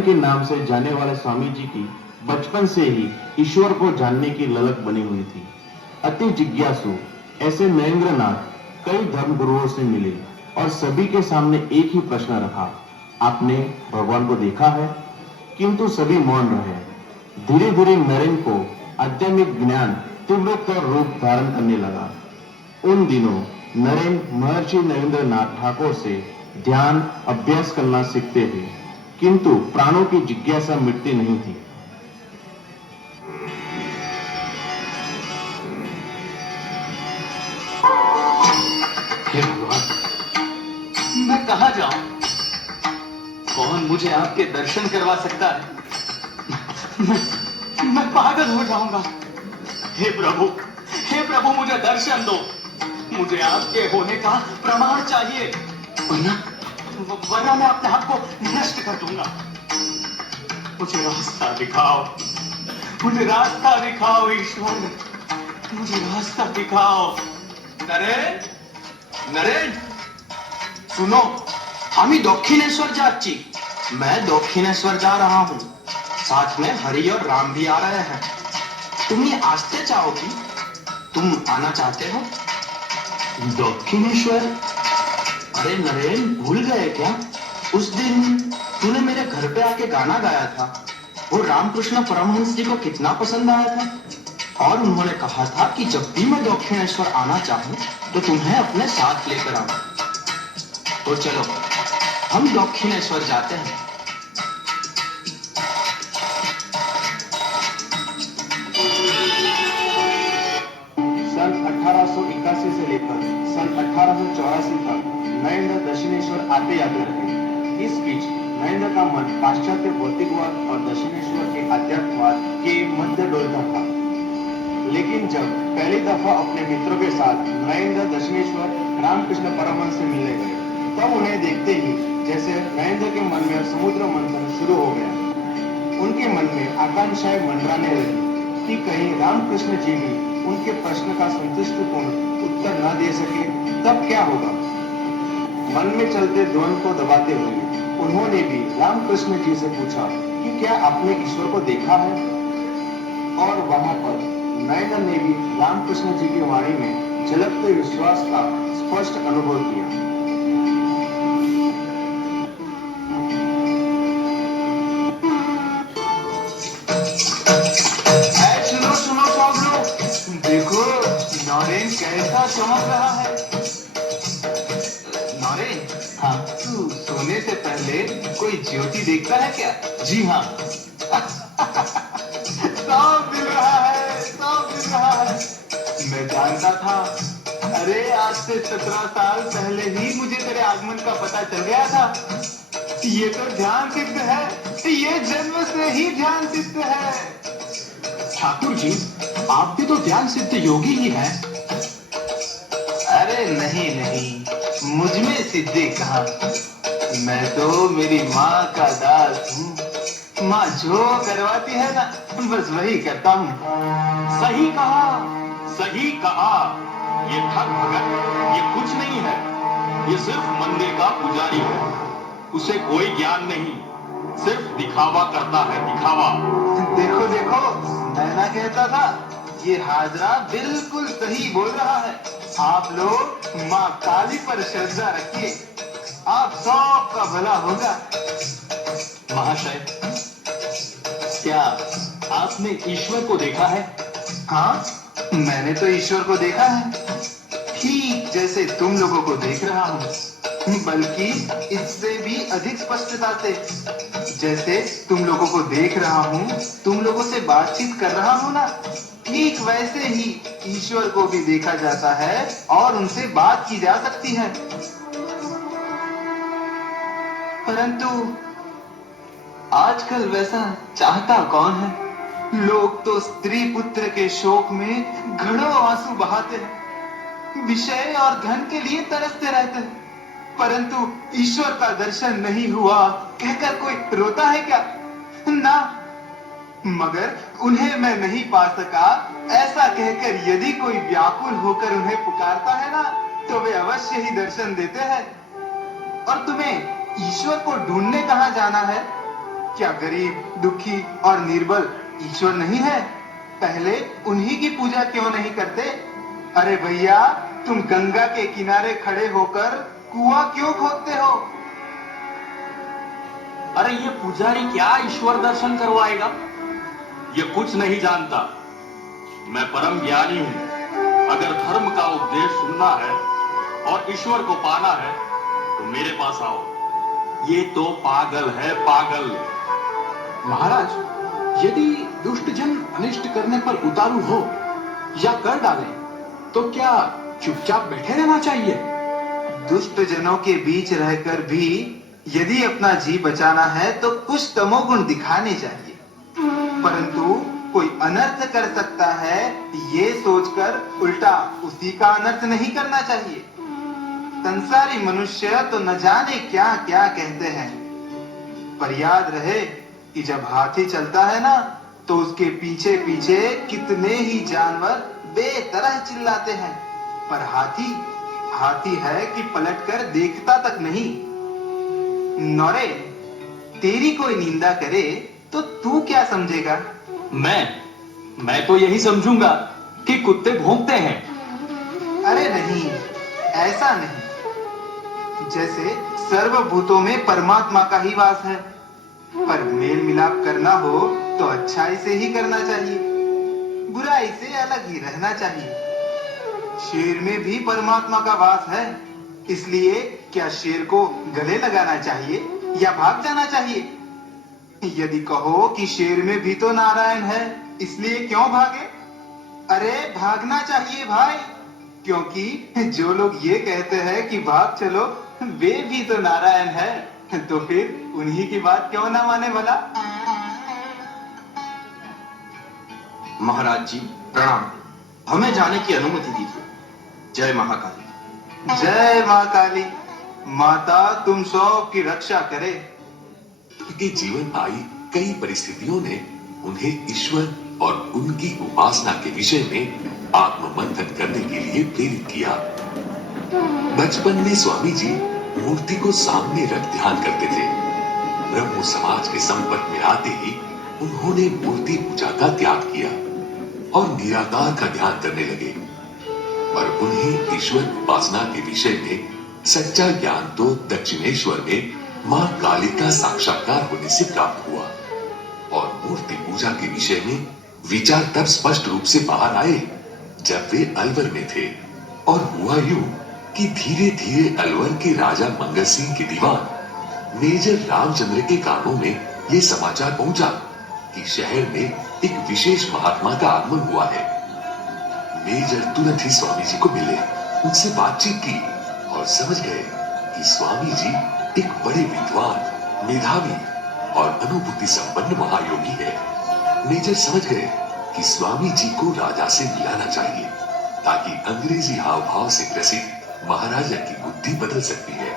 के नाम से जाने वाले स्वामी जी की बचपन से ही ईश्वर को जानने की ललक बनी हुई थी। अति जिज्ञासु ऐसे नरेंद्रनाथ कई धर्मगुरुओं से मिले और सभी के सामने एक ही प्रश्न रखा, आपने भगवान को देखा है? किंतु सभी मौन रहे। धीरे धीरे नरेंद्र को आध्यात्मिक ज्ञान तीव्रतर रूप धारण करने लगा। उन दिनों नरेंद्र महर्षि नरेंद्रनाथ ठाकुर से ध्यान अभ्यास करना सीखते थे, किंतु प्राणों की जिज्ञासा मिटती नहीं थी। हे भगवान, मैं कहां जाऊं? कौन मुझे आपके दर्शन करवा सकता है? मैं पागल हो जाऊंगा। हे प्रभु मुझे दर्शन दो। मुझे आपके होने का प्रमाण चाहिए, वरना मैं अपने आप को नष्ट कर दूंगा। मुझे रास्ता दिखाओ, मुझे रास्ता दिखाओ ईश्वर, मुझे रास्ता दिखाओ। नरेन, नरेन, सुनो, আমি दक्षिणेश्वर যাচ্ছি। मैं दक्षिणेश्वर जा रहा हूँ। साथ में हरि और राम भी आ रहे हैं। तुम ये आस्ते चाहोगी? तुम आना चाहते हो? दक्षिणेश्वर? अरे नरेन, भूल गए क्या? उस दिन तूने मेरे घर पे आके गाना गाया था। वो रामकृष्ण परमहंस जी को कितना पसंद आया था और उन्होंने कहा था कि जब भी मैं दक्षिणेश्वर आना चाहूं तो तुम्हें अपने साथ लेकर आऊं। तो चलो हम दक्षिणेश्वर जाते हैं। सन 1881 से लेकर सन 1884 तक नरेंद्र दक्षिणेश्वर आते जाते रहे। इस बीच नरेंद्र का मन पाश्चात्य भौतिकवाद और दक्षिणेश्वर के अध्यात्मवाद के मध्य डोलता था। लेकिन जब पहली दफा अपने मित्रों के साथ नरेंद्र दक्षिणेश्वर रामकृष्ण परमहंस से मिलने गए, तब उन्हें देखते ही जैसे नरेंद्र के मन में समुद्र मंथन शुरू हो गया। उनके मन में आकांक्षाएं मंडराने लगी कि कहीं रामकृष्ण जी भी उनके प्रश्न का संतुष्टिपूर्ण उत्तर न दे सके, तब क्या होगा। मन में चलते द्वंद को दबाते हुए उन्होंने भी रामकृष्ण जी से पूछा कि क्या आपने ईश्वर को देखा है? और वहां पर नरेंद्र ने भी रामकृष्ण जी की वाणी में झलकते विश्वास का स्पष्ट अनुभव किया। सुनो सुनो सब लोग, देखो नरेन कैसा चमक रहा है। नरेन, हाँ, तू सोने से पहले कोई ज्योति देखता है क्या? जी हाँ। सब मिल रहा है, सब मिल रहा है। मैं जानता था। अरे आज से 17 साल पहले ही मुझे तेरे आगमन का पता चल गया था। ये तो ध्यान सिद्ध है, ये जन्म से ही ध्यान सिद्ध है। ठाकुर जी, आप भी तो ध्यान सिद्ध योगी ही हैं। अरे नहीं नहीं, मुझ में सिद्धि कहाँ। मैं तो मेरी माँ का दास हूँ। माँ जो करवाती है ना, बस वही करता हूँ। सही कहा, सही कहा। ये ठग भगत ये कुछ नहीं है, ये सिर्फ मंदिर का पुजारी है। उसे कोई ज्ञान नहीं, सिर्फ दिखावा करता है, दिखावा। देखो देखो, नैना कहता था, ये हाजरा बिल्कुल सही बोल रहा है। आप लोग माँ काली पर श्रद्धा रखिए, आप सबका भला होगा। महाशय, क्या आपने ईश्वर को देखा है? हाँ, मैंने तो ईश्वर को देखा है, ठीक जैसे तुम लोगों को देख रहा हूँ, बल्कि इससे भी अधिक स्पष्टता से। जैसे तुम लोगों को देख रहा हूँ, तुम लोगों से बातचीत कर रहा हूँ ना, ठीक वैसे ही ईश्वर को भी देखा जाता है और उनसे बात की जा सकती है। परंतु आजकल वैसा चाहता कौन है? लोग तो स्त्री पुत्र के शोक में घड़ों आंसू बहाते हैं, विषय और धन के लिए तरसते रहते हैं, परंतु ईश्वर का दर्शन नहीं हुआ कहकर कोई रोता है क्या? ना, मगर उन्हें मैं नहीं पा सका ऐसा कहकर यदि कोई व्याकुल होकर उन्हें पुकारता है ना, तो वे अवश्य ही दर्शन देते हैं। और तुम्हें ईश्वर को ढूंढने कहां जाना है? क्या गरीब, दुखी और निर्बल ईश्वर नहीं है? पहले उन्हीं की पूजा क्यों नहीं करते? अरे भैया, तुम गंगा के किनारे खड़े होकर कुआं क्यों खोदते हो? अरे ये पुजारी क्या ईश्वर दर्शन करवाएगा? ये कुछ नहीं जानता। मैं परम ज्ञानी हूं। अगर धर्म का उपदेश सुनना है और ईश्वर को पाना है तो मेरे पास आओ। ये तो पागल है, पागल। महाराज, यदि दुष्ट जन अनिष्ट करने पर उतारू हो या कर डाले तो क्या चुपचाप बैठे रहना चाहिए? दुष्ट जनों के बीच रहकर भी यदि अपना जी बचाना है तो कुछ तमोगुण दिखाने चाहिए, परंतु कोई अनर्थ कर सकता है ये सोचकर उल्टा उसी का अनर्थ नहीं करना चाहिए। संसारी मनुष्य तो न जाने क्या क्या कहते हैं, पर याद रहे कि जब हाथी चलता है ना तो उसके पीछे पीछे कितने ही जानवर बेतरह चिल्लाते हैं, पर हाथी है कि पलटकर देखता तक नहीं। नौरे, तेरी कोई निंदा करे तो तू क्या समझेगा? मैं तो यही समझूंगा कि कुत्ते भौंकते हैं। अरे नहीं, ऐसा नहीं। जैसे सर्वभूतों में परमात्मा का ही वास है, पर मेल मिलाप करना हो तो अच्छाई से ही करना चाहिए, बुराई से अलग ही रहना चाहिए। शेर में भी परमात्मा का वास है, इसलिए क्या शेर को गले लगाना चाहिए या भाग जाना चाहिए? यदि कहो कि शेर में भी तो नारायण है, इसलिए क्यों भागे? अरे भागना चाहिए भाई, क्योंकि जो लोग ये कहते हैं कि भाग चलो वे भी तो नारायण है, तो फिर उन्हीं की बात क्यों ना माने भला? महाराज जी प्रणाम, हमें जाने की अनुमति दीजिए। जय महाकाली। जय मां काली। माता तुम सब की रक्षा करे। उनके जीवन में आई कई परिस्थितियों ने उन्हें ईश्वर और उनकी उपासना के विषय में आत्ममंथन करने के लिए प्रेरित किया। बचपन में स्वामी जी मूर्ति को सामने रख ध्यान करते थे। ब्रह्म समाज के संपर्क में आते ही उन्होंने मूर्ति पूजा का त्याग किया और निराकार का ध्यान करने लगे। पर उन्हें ईश्वर उपासना के विषय में सच्चा ज्ञान तो दक्षिणेश्वर में मां काली का साक्षात्कार होने से प्राप्त हुआ, और मूर्ति पूजा के विषय में विचार तब स्पष्ट रूप से बाहर आए जब वे अलवर में थे। और हुआ यूं कि धीरे धीरे अलवर के राजा मंगल सिंह के दीवान मेजर रामचंद्र के कानों में ये समाचार पहुंचा कि शहर में एक विशेष महात्मा का आगमन हुआ है। मेजर तुरंत ही स्वामी जी को मिले, उनसे बातचीत की और समझ गए कि स्वामी जी एक बड़े विद्वान, मेधावी और अनुभूति संपन्न महायोगी है। मेजर समझ गए कि स्वामी जी को राजा से मिलाना चाहिए, ताकि अंग्रेजी हाव भाव से ग्रसित महाराजा की बुद्धि बदल सकती है।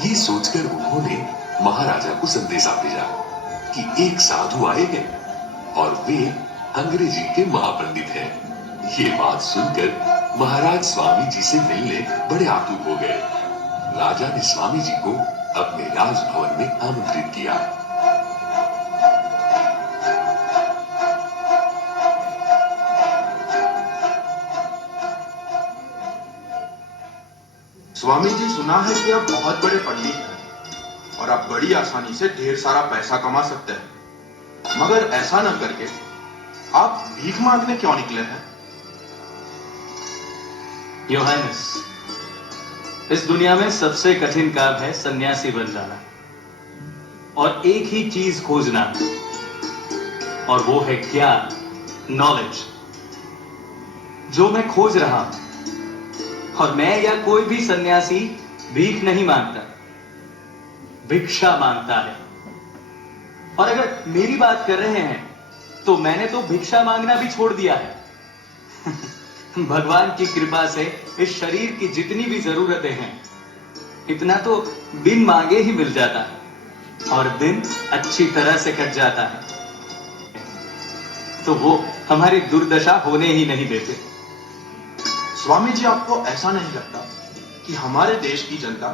ये सोचकर उन्होंने महाराजा को संदेशा भेजा कि एक साधु आए हैं और वे अंग्रेजी के महापंडित हैं। ये बात सुनकर महाराज स्वामी जी से मिलने बड़े आतुर हो गए। राजा ने स्वामी जी को अपने राजभवन में आमंत्रित किया। स्वामी जी, सुना है कि आप बहुत बड़े पंडित हैं और आप बड़ी आसानी से ढेर सारा पैसा कमा सकते हैं, मगर ऐसा न करके आप भीख मांगने क्यों निकले हैं? योहानस, इस दुनिया में सबसे कठिन काम है सन्यासी बन जाना और एक ही चीज खोजना, और वो है ज्ञान, नॉलेज, जो मैं खोज रहा हूं। और मैं या कोई भी सन्यासी भीख नहीं मांगता, भिक्षा मांगता है। और अगर मेरी बात कर रहे हैं तो मैंने तो भिक्षा मांगना भी छोड़ दिया है। भगवान की कृपा से इस शरीर की जितनी भी जरूरतें हैं, इतना तो बिन मांगे ही मिल जाता है और दिन अच्छी तरह से कट जाता है, तो वो हमारी दुर्दशा होने ही नहीं देते। स्वामी जी, आपको ऐसा नहीं लगता कि हमारे देश की जनता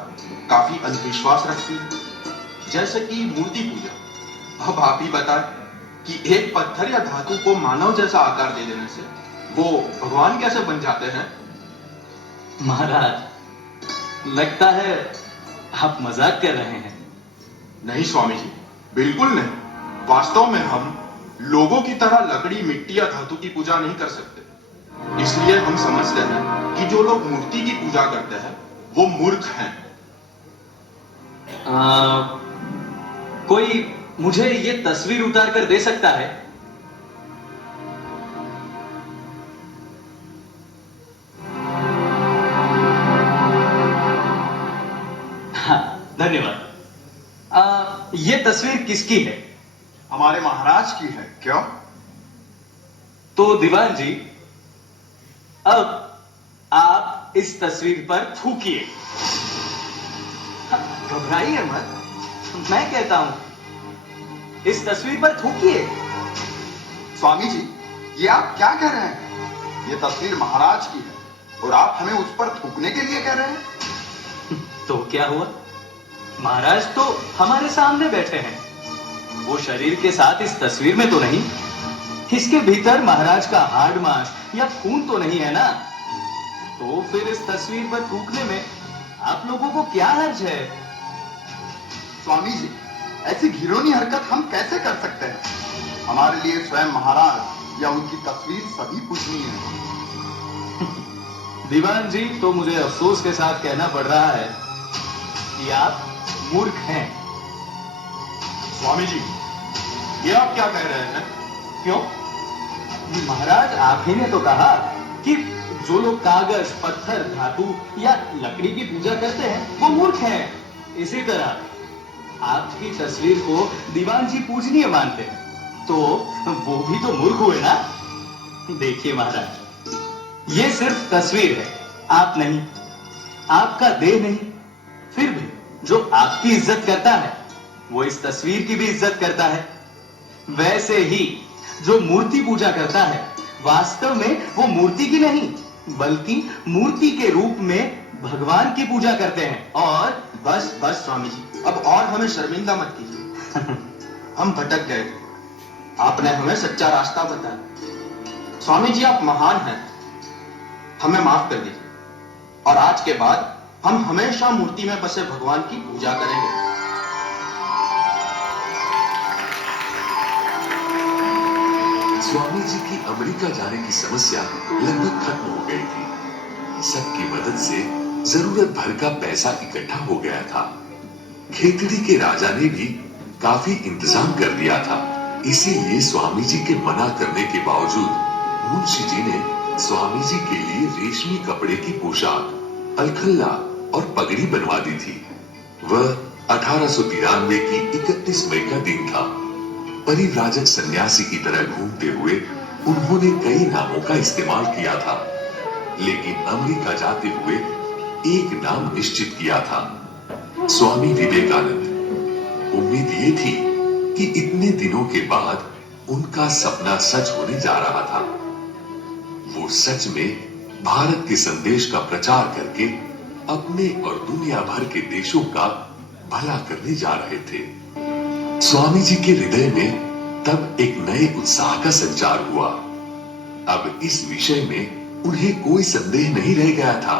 काफी अंधविश्वास रखती है, जैसे कि मूर्ति पूजा? अब आप ही बताएं कि एक पत्थर या धातु को मानव जैसा आकार दे देने से वो भगवान कैसे बन जाते हैं? महाराज, लगता है आप मजाक कर रहे हैं। नहीं स्वामी जी, बिल्कुल नहीं। वास्तव में हम लोगों की तरह लकड़ी, मिट्टी या धातु की पूजा नहीं कर सकते। इसलिए हम समझते हैं कि जो लोग मूर्ति की पूजा करते हैं वो मूर्ख हैं। कोई मुझे ये तस्वीर उतार कर दे सकता है? हाँ, धन्यवाद। ये तस्वीर किसकी है? हमारे महाराज की है। क्यों? तो दीवान जी, अब आप इस तस्वीर पर थूकिए। घबराइए मत, मैं कहता हूं, इस तस्वीर पर थूकिए। स्वामी जी, ये आप क्या कह रहे हैं? ये तस्वीर महाराज की है और आप हमें उस पर थूकने के लिए कह रहे हैं? तो क्या हुआ? महाराज तो हमारे सामने बैठे हैं। वो शरीर के साथ इस तस्वीर में तो नहीं? इसके भीतर महाराज का हाड़ मांस या खून तो नहीं है ना? तो फिर इस तस्वीर पर थूकने में आप लोगों को क्या हर्ज है? स्वामी जी, ऐसी घिनौनी हरकत हम कैसे कर सकते हैं? हमारे लिए स्वयं महाराज या उनकी तस्वीर सभी पूजनीय है। दीवान जी, तो मुझे अफसोस के साथ कहना पड़ रहा है कि आप मूर्ख हैं। स्वामी जी, ये आप क्या कह रहे हैं? क्यों? महाराज, आप ही ने तो कहा कि जो लोग कागज, पत्थर, धातु या लकड़ी की पूजा करते हैं वो मूर्ख हैं। इसी तरह आपकी तस्वीर को दीवान जी पूजनीय मानते हैं, तो वो भी तो मूर्ख हुए ना? देखिए महाराज, ये सिर्फ तस्वीर है, आप नहीं, आपका देह नहीं। फिर भी जो आपकी इज्जत करता है वो इस तस्वीर की भी इज्जत करता है। वैसे ही जो मूर्ति पूजा करता है वास्तव में वो मूर्ति की नहीं बल्कि मूर्ति के रूप में भगवान की पूजा करते हैं। और बस बस स्वामी जी, अब और हमें शर्मिंदा मत कीजिए। हम भटक गए, आपने हमें सच्चा रास्ता बताया। स्वामी जी, आप महान हैं, हमें माफ कर दीजिए और आज के बाद हम हमेशा मूर्ति में बसे भगवान की पूजा करेंगे। स्वामी जी की अमेरिका जाने की समस्या लगभग खत्म हो गई थी। सबकी मदद से जरूरत भर का पैसा इकट्ठा हो गया था। खेतड़ी के राजा ने भी काफी इंतजाम कर दिया था। इसीलिए स्वामी जी के मना करने के बावजूद मुंशी जी ने स्वामी जी के लिए रेशमी कपड़े की पोशाक, अलखल्ला और पगड़ी बनवा दी थी। वह 1893 की 31 मई का दिन था। परिव्राजक सन्यासी की तरह घूमते हुए उन्होंने कई नामों का इस्तेमाल किया था, लेकिन अमेरिका जाते हुए एक नाम निश्चित किया था, स्वामी विवेकानंद। उम्मीद ये थी कि इतने दिनों के बाद उनका सपना सच होने जा रहा था। वो सच में भारत के संदेश का प्रचार करके अपने और दुनिया भर के देशों का भला करने जा रहे थे। स्वामी जी के हृदय में तब एक नए उत्साह का संचार हुआ। अब इस विषय में उन्हें कोई संदेह नहीं रह गया था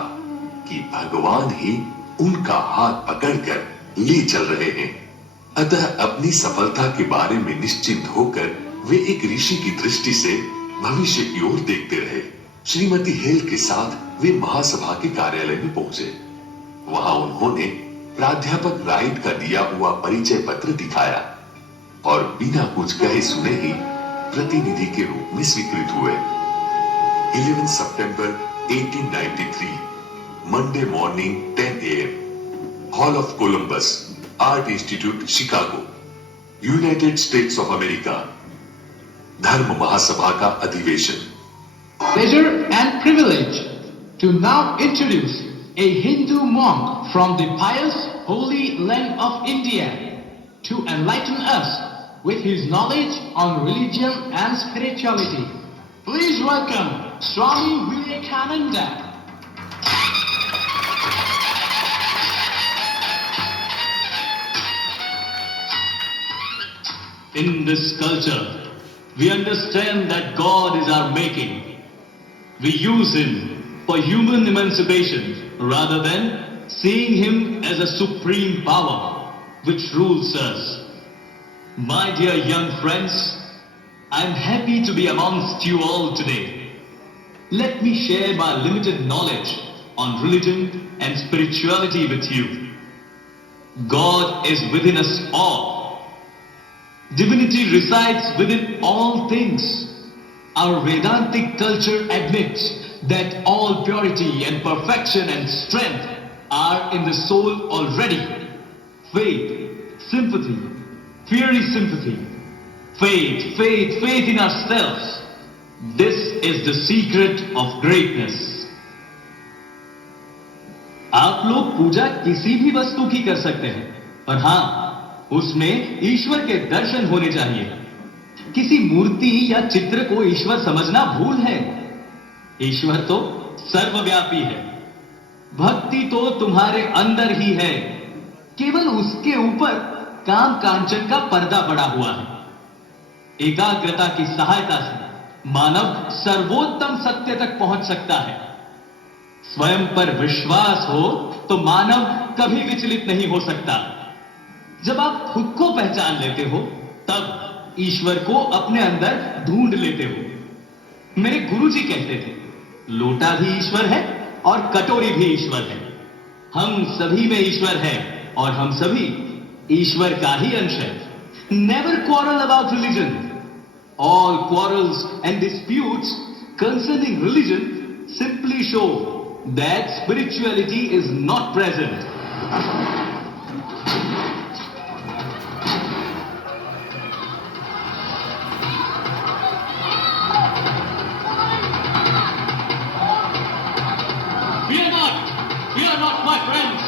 कि भगवान ही उनका हाथ पकड़कर ले चल रहे हैं। अतः अपनी सफलता के बारे में निश्चिंत होकर वे एक ऋषि की दृष्टि से भविष्य की ओर देखते रहे। श्रीमती हेल के साथ वे महासभा के कार्यालय में पहुंचे। वहां उन्होंने प्राध्यापक राइट का दिया हुआ परिचय पत्र दिखाया और बिना कुछ कहे सुने ही प्रतिनिधि के रूप में स्वीकृत हुए। 11 सितंबर 1893, Monday morning 10 AM, hall of Columbus, art institute, Chicago, United states of America. धर्म महासभा का अधिवेशन। Pleasure and privilege to now introduce a Hindu monk from the pious holy land of India to enlighten us with his knowledge on religion and spirituality. Please welcome Swami Vivekananda. In this culture, we understand that God is our making. We use Him for human emancipation rather than seeing Him as a supreme power which rules us. My dear young friends, I am happy to be amongst you all today. Let me share my limited knowledge on religion and spirituality with you. God is within us all. Divinity resides within all things. Our Vedantic culture admits that all purity and perfection and strength are in the soul already. Faith, sympathy, fiery sympathy, faith in ourselves. This is the secret of greatness. आप लोग पूजा किसी भी वस्तु की कर सकते हैं, पर हाँ, उसमें ईश्वर के दर्शन होने चाहिए. किसी मूर्ति या चित्र को ईश्वर समझना भूल है. ईश्वर तो सर्वव्यापी है. भक्ति तो तुम्हारे अंदर ही है. केवल उसके ऊपर काम कांचन का पर्दा पड़ा हुआ है. एकाग्रता की सहायता से मानव सर्वोत्तम सत्य तक पहुंच सकता है. स्वयं पर विश्वास हो तो मानव कभी विचलित नहीं हो सकता. जब आप खुद को पहचान लेते हो, तब ईश्वर को अपने अंदर ढूंढ लेते हो. मेरे गुरुजी कहते थे, लोटा भी ईश्वर है और कटोरी भी ईश्वर है. हम सभी में ईश्वर है और हम सभी ईश्वर का ही अंश है. Never quarrel about religion. All quarrels and disputes concerning religion simply show that spirituality is not present. We are not, my friends.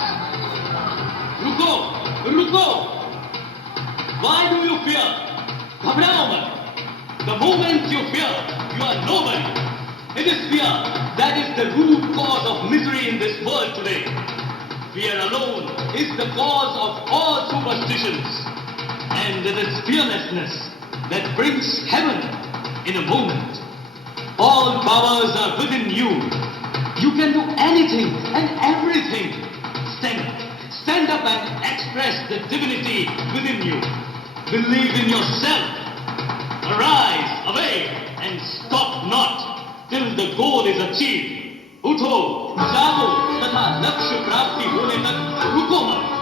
Ruko. Why do you fear? घबराओ मत. The moment you fear, you are nobody. It is fear that is the root cause of misery in this world today. Fear alone is the cause of all superstitions. And it is fearlessness that brings heaven in a moment. All powers are within you. You can do anything and everything. Stand up and express the divinity within you. Believe in yourself. Arise, awake, and stop not till the goal is achieved. उठो, जागो तथा लक्ष्य प्राप्ति होने तक रुको मत.